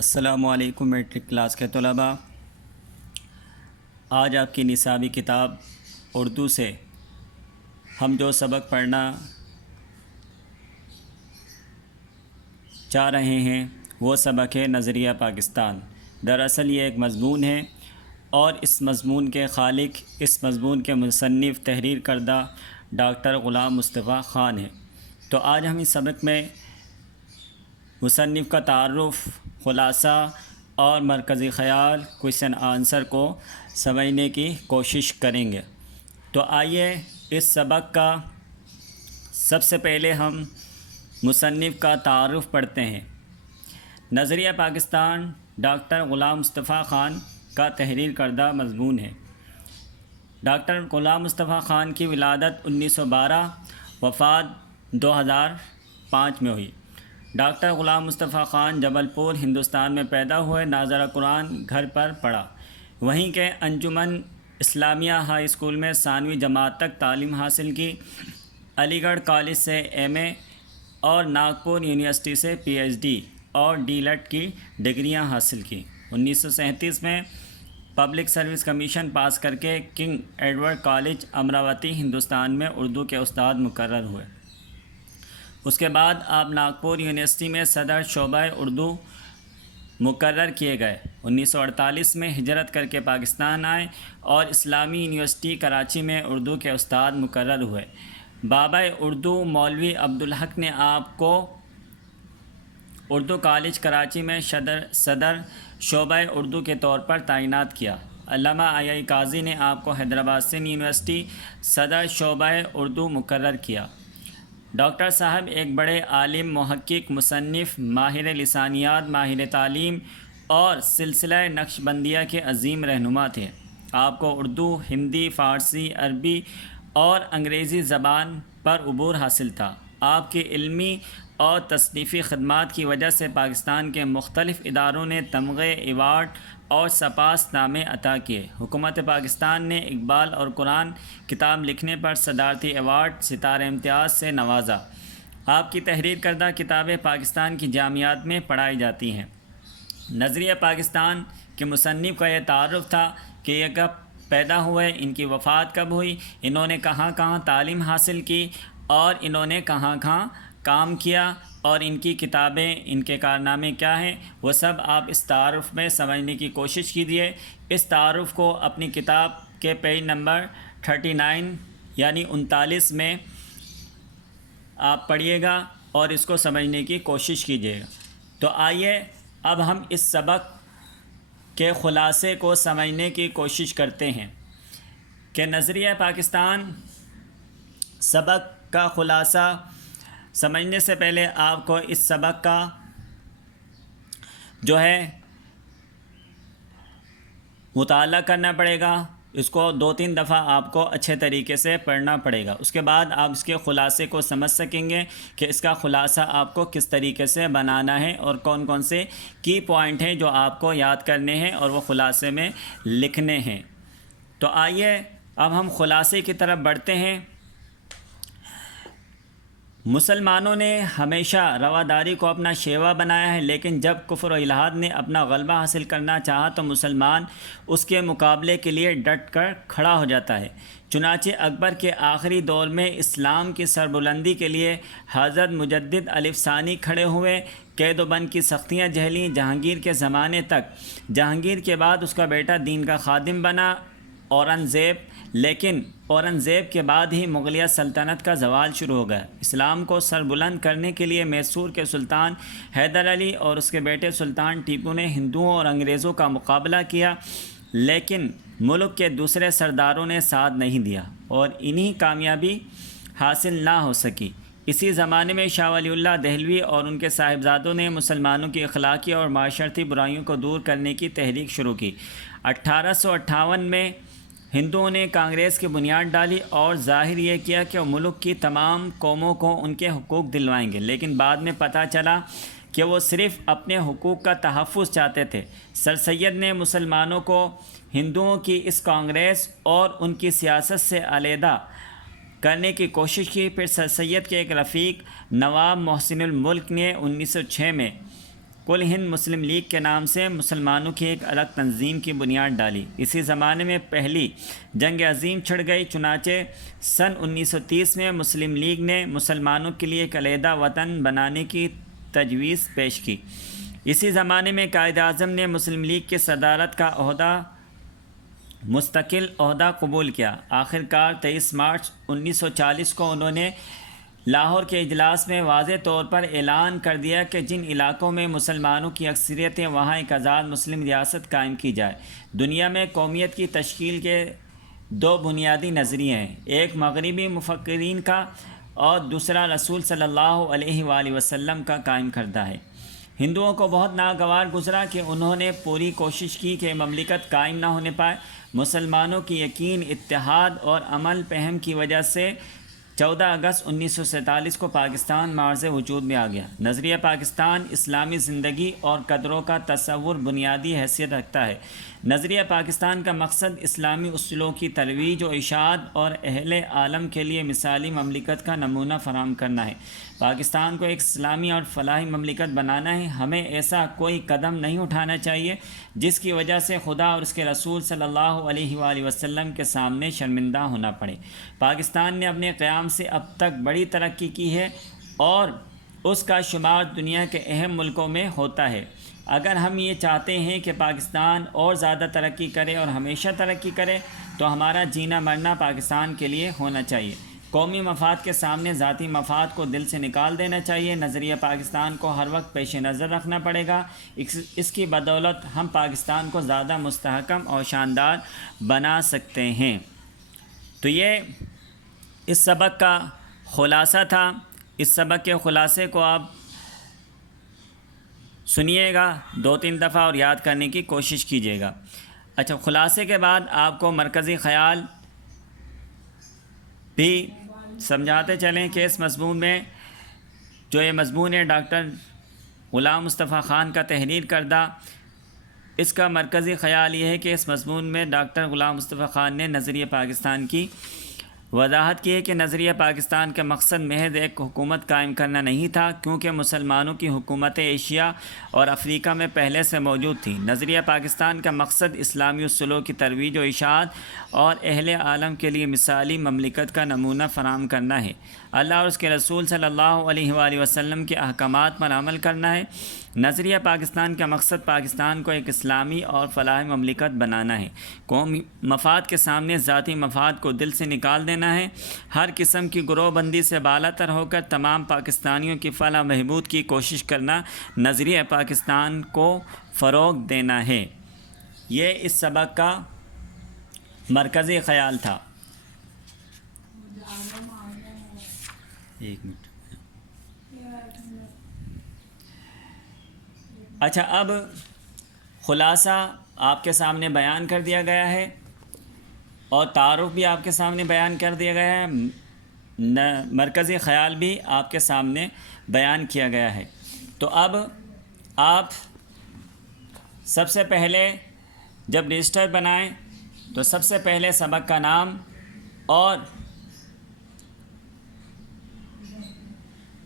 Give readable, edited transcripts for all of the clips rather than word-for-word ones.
السلام علیکم matric class کے طلباء، آج آپ کی نصابی کتاب اردو سے ہم جو سبق پڑھنا چاہ رہے ہیں وہ سبق ہے نظریہ پاکستان۔ دراصل یہ ایک مضمون ہے اور اس مضمون کے خالق، اس مضمون کے مصنف تحریر کردہ ڈاکٹر غلام مصطفیٰ خان ہیں۔ تو آج ہم اس سبق میں مصنف کا تعارف، خلاصہ اور مرکزی خیال، کویشچن آنسر کو سمجھنے کی کوشش کریں گے۔ تو آئیے اس سبق کا سب سے پہلے ہم مصنف کا تعارف پڑھتے ہیں۔ نظریہ پاکستان ڈاکٹر غلام مصطفیٰ خان کا تحریر کردہ مضمون ہے۔ ڈاکٹر غلام مصطفیٰ خان کی ولادت 1912، وفات 2005 میں ہوئی۔ ڈاکٹر غلام مصطفیٰ خان جبل پور ہندوستان میں پیدا ہوئے۔ ناظرہ قرآن گھر پر پڑھا، وہیں کے انجمن اسلامیہ ہائی اسکول میں ثانوی جماعت تک تعلیم حاصل کی۔ علی گڑھ کالج سے ایم اے اور ناگپور یونیورسٹی سے پی ایچ ڈی اور ڈی لیٹ کی ڈگریاں حاصل کی۔ 1937 میں پبلک سروس کمیشن پاس کر کے King Edward college Amravati Hindustan میں اردو کے استاد مقرر ہوئے۔ اس کے بعد آپ ناگپور یونیورسٹی میں صدر شعبہ اردو مقرر کیے گئے۔ 1948 میں ہجرت کر کے پاکستان آئے اور اسلامی یونیورسٹی کراچی میں اردو کے استاد مقرر ہوئے۔ بابا اردو مولوی عبدالحق نے آپ کو اردو کالج کراچی میں صدر شعبہ اردو کے طور پر تعینات کیا۔ علامہ آئی قاضی نے آپ کو حیدرآباد سندھ یونیورسٹی صدر شعبہ اردو مقرر کیا۔ ڈاکٹر صاحب ایک بڑے عالم، محقق، مصنف، ماہر لسانیات، ماہر تعلیم اور سلسلہ نقش بندیہ کے عظیم رہنما تھے۔ آپ کو اردو، ہندی، فارسی، عربی اور انگریزی زبان پر عبور حاصل تھا۔ آپ کی علمی اور تصنیفی خدمات کی وجہ سے پاکستان کے مختلف اداروں نے تمغے، ایوارڈ اور سپاس نامے عطا کیے۔ حکومت پاکستان نے اقبال اور قرآن کتاب لکھنے پر صدارتی ایوارڈ ستارہ امتیاز سے نوازا۔ آپ کی تحریر کردہ کتابیں پاکستان کی جامعات میں پڑھائی جاتی ہیں۔ نظریہ پاکستان کے مصنف کا یہ تعارف تھا کہ یہ کب پیدا ہوئے، ان کی وفات کب ہوئی، انہوں نے کہاں کہاں تعلیم حاصل کی اور انہوں نے کہاں کہاں کام کیا اور ان کی کتابیں، ان کے کارنامے کیا ہیں، وہ سب آپ اس تعارف میں سمجھنے کی کوشش کیجیے۔ اس تعارف کو اپنی کتاب کے پیج نمبر 39 یعنی 39 میں آپ پڑھیے گا اور اس کو سمجھنے کی کوشش کیجیے گا۔ تو آئیے اب ہم اس سبق کے خلاصے کو سمجھنے کی کوشش کرتے ہیں کہ نظریہ پاکستان سبق کا خلاصہ سمجھنے سے پہلے آپ کو اس سبق کا جو ہے مطالعہ کرنا پڑے گا۔ اس کو 2-3 دفعہ آپ کو اچھے طریقے سے پڑھنا پڑے گا۔ اس کے بعد آپ اس کے خلاصے کو سمجھ سکیں گے کہ اس کا خلاصہ آپ کو کس طریقے سے بنانا ہے اور کون کون سے کی پوائنٹ ہیں جو آپ کو یاد کرنے ہیں اور وہ خلاصے میں لکھنے ہیں۔ تو آئیے اب ہم خلاصے کی طرف بڑھتے ہیں۔ مسلمانوں نے ہمیشہ رواداری کو اپنا شیوا بنایا ہے، لیکن جب کفر و الحاد نے اپنا غلبہ حاصل کرنا چاہا تو مسلمان اس کے مقابلے کے لیے ڈٹ کر کھڑا ہو جاتا ہے۔ چنانچہ اکبر کے آخری دور میں اسلام کی سربلندی کے لیے حضرت مجدد الف ثانی کھڑے ہوئے، قید و بند کی سختیاں جھیلیں۔ جہانگیر کے زمانے تک، جہانگیر کے بعد اس کا بیٹا دین کا خادم بنا اورنگزیب، لیکن اورنگزیب کے بعد ہی مغلیہ سلطنت کا زوال شروع ہو گیا۔ اسلام کو سربلند کرنے کے لیے میسور کے سلطان حیدر علی اور اس کے بیٹے سلطان ٹیپو نے ہندوؤں اور انگریزوں کا مقابلہ کیا، لیکن ملک کے دوسرے سرداروں نے ساتھ نہیں دیا اور انہی کامیابی حاصل نہ ہو سکی۔ اسی زمانے میں شاہ ولی اللہ دہلوی اور ان کے صاحبزادوں نے مسلمانوں کی اخلاقی اور معاشرتی برائیوں کو دور کرنے کی تحریک شروع کی۔ 1858 میں ہندوؤں نے کانگریس کی بنیاد ڈالی اور ظاہر یہ کیا کہ وہ ملک کی تمام قوموں کو ان کے حقوق دلوائیں گے، لیکن بعد میں پتہ چلا کہ وہ صرف اپنے حقوق کا تحفظ چاہتے تھے۔ سر سید نے مسلمانوں کو ہندوؤں کی اس کانگریس اور ان کی سیاست سے علیحدہ کرنے کی کوشش کی۔ پھر سر سید کے ایک رفیق نواب محسن الملک نے 1906 میں کل ہند مسلم لیگ کے نام سے مسلمانوں کی ایک الگ تنظیم کی بنیاد ڈالی۔ اسی زمانے میں پہلی جنگ عظیم چھڑ گئی، چنانچہ سن 1930 میں مسلم لیگ نے مسلمانوں کے لیے ایک علیحدہ وطن بنانے کی تجویز پیش کی۔ اسی زمانے میں قائد اعظم نے مسلم لیگ کی صدارت کا مستقل عہدہ قبول کیا۔ آخرکار 23 مارچ 1940 کو انہوں نے لاہور کے اجلاس میں واضح طور پر اعلان کر دیا کہ جن علاقوں میں مسلمانوں کی اکثریت ہے وہاں ایک آزاد مسلم ریاست قائم کی جائے۔ دنیا میں قومیت کی تشکیل کے دو بنیادی نظریے ہیں، ایک مغربی مفکرین کا اور دوسرا رسول صلی اللہ علیہ وآلہ وسلم کا قائم کردہ ہے۔ ہندوؤں کو بہت ناگوار گزرا کہ انہوں نے پوری کوشش کی کہ مملکت قائم نہ ہونے پائے۔ مسلمانوں کی یقین، اتحاد اور عمل فہم کی وجہ سے 14 اگست 1947 کو پاکستان معرض وجود میں آ گیا۔ نظریہ پاکستان اسلامی زندگی اور قدروں کا تصور بنیادی حیثیت رکھتا ہے۔ نظریہ پاکستان کا مقصد اسلامی اصولوں کی ترویج و اشاعت اور اہل عالم کے لیے مثالی مملکت کا نمونہ فراہم کرنا ہے۔ پاکستان کو ایک اسلامی اور فلاحی مملکت بنانا ہے۔ ہمیں ایسا کوئی قدم نہیں اٹھانا چاہیے جس کی وجہ سے خدا اور اس کے رسول صلی اللہ علیہ وآلہ وسلم کے سامنے شرمندہ ہونا پڑے۔ پاکستان نے اپنے قیام سے اب تک بڑی ترقی کی ہے اور اس کا شمار دنیا کے اہم ملکوں میں ہوتا ہے۔ اگر ہم یہ چاہتے ہیں کہ پاکستان اور زیادہ ترقی کرے اور ہمیشہ ترقی کرے تو ہمارا جینا مرنا پاکستان کے لیے ہونا چاہیے۔ قومی مفاد کے سامنے ذاتی مفاد کو دل سے نکال دینا چاہیے۔ نظریہ پاکستان کو ہر وقت پیش نظر رکھنا پڑے گا۔ اس کی بدولت ہم پاکستان کو زیادہ مستحکم اور شاندار بنا سکتے ہیں۔ تو یہ اس سبق کا خلاصہ تھا۔ اس سبق کے خلاصے کو آپ سنیے گا 2-3 دفعہ اور یاد کرنے کی کوشش کیجیے گا۔ اچھا، خلاصے کے بعد آپ کو مرکزی خیال بھی سمجھاتے چلیں کہ اس مضمون میں جو یہ مضمون ہے ڈاکٹر غلام مصطفیٰ خان کا تحریر کردہ، اس کا مرکزی خیال یہ ہے کہ اس مضمون میں ڈاکٹر غلام مصطفیٰ خان نے نظریہ پاکستان کی وضاحت کی ہے کہ نظریہ پاکستان کا مقصد محض ایک حکومت قائم کرنا نہیں تھا، کیونکہ مسلمانوں کی حکومتیں ایشیا اور افریقہ میں پہلے سے موجود تھیں۔ نظریہ پاکستان کا مقصد اسلامی اصولوں کی ترویج و اشاعت اور اہل عالم کے لیے مثالی مملکت کا نمونہ فراہم کرنا ہے۔ اللہ اور اس کے رسول صلی اللہ علیہ وآلہ وسلم کے احکامات پر عمل کرنا ہے۔ نظریہ پاکستان کا مقصد پاکستان کو ایک اسلامی اور فلاحی مملکت بنانا ہے۔ قومی مفاد کے سامنے ذاتی مفاد کو دل سے نکال دینا ہے۔ ہر قسم کی گروہ بندی سے بالاتر ہو کر تمام پاکستانیوں کی فلاح و بہبود کی کوشش کرنا نظریہ پاکستان کو فروغ دینا ہے۔ یہ اس سبق کا مرکزی خیال تھا۔ ایک منٹ۔ اچھا، اب خلاصہ آپ کے سامنے بیان کر دیا گیا ہے اور تعارف بھی آپ کے سامنے بیان کر دیا گیا ہے، مرکزی خیال بھی آپ کے سامنے بیان کیا گیا ہے۔ تو اب آپ سب سے پہلے جب رجسٹر بنائیں تو سب سے پہلے سبق کا نام اور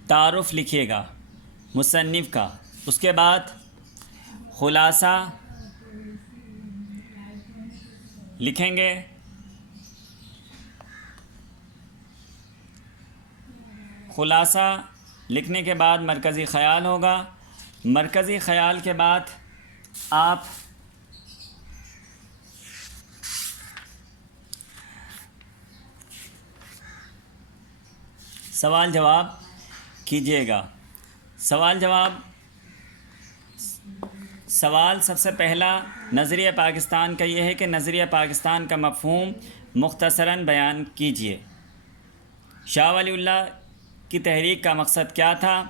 تعارف لکھیے گا مصنف کا، اس کے بعد خلاصہ لکھیں گے، خلاصہ لکھنے کے بعد مرکزی خیال ہوگا، مرکزی خیال کے بعد آپ سوال جواب کیجیے گا۔ سوال سب سے پہلا نظریہ پاکستان کا یہ ہے کہ نظریہ پاکستان کا مفہوم مختصراً بیان کیجیے۔ شاہ ولی اللہ کی تحریک کا مقصد کیا تھا؟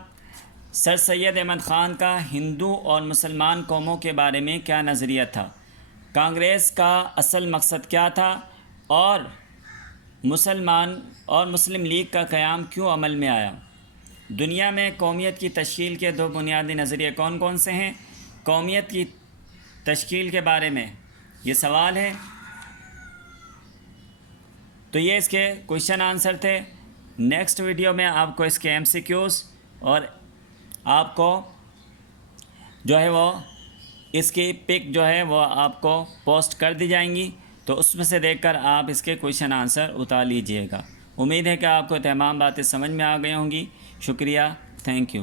سر سید احمد خان کا ہندو اور مسلمان قوموں کے بارے میں کیا نظریہ تھا؟ کانگریس کا اصل مقصد کیا تھا؟ اور مسلم لیگ کا قیام کیوں عمل میں آیا؟ دنیا میں قومیت کی تشکیل کے دو بنیادی نظریے کون کون سے ہیں؟ قومیت کی تشکیل کے بارے میں یہ سوال ہے، تو یہ اس کے کوشچن آنسر تھے۔ نیکسٹ ویڈیو میں آپ کو اس کے MCQs اور آپ کو جو ہے وہ اس کی پک جو ہے وہ آپ کو پوسٹ کر دی جائیں گی، تو اس میں سے دیکھ کر آپ اس کے کویشچن آنسر اتار لیجئے گا۔ امید ہے کہ آپ کو تمام باتیں سمجھ میں آ گئی ہوں گی۔ شکریہ، تھینک یو۔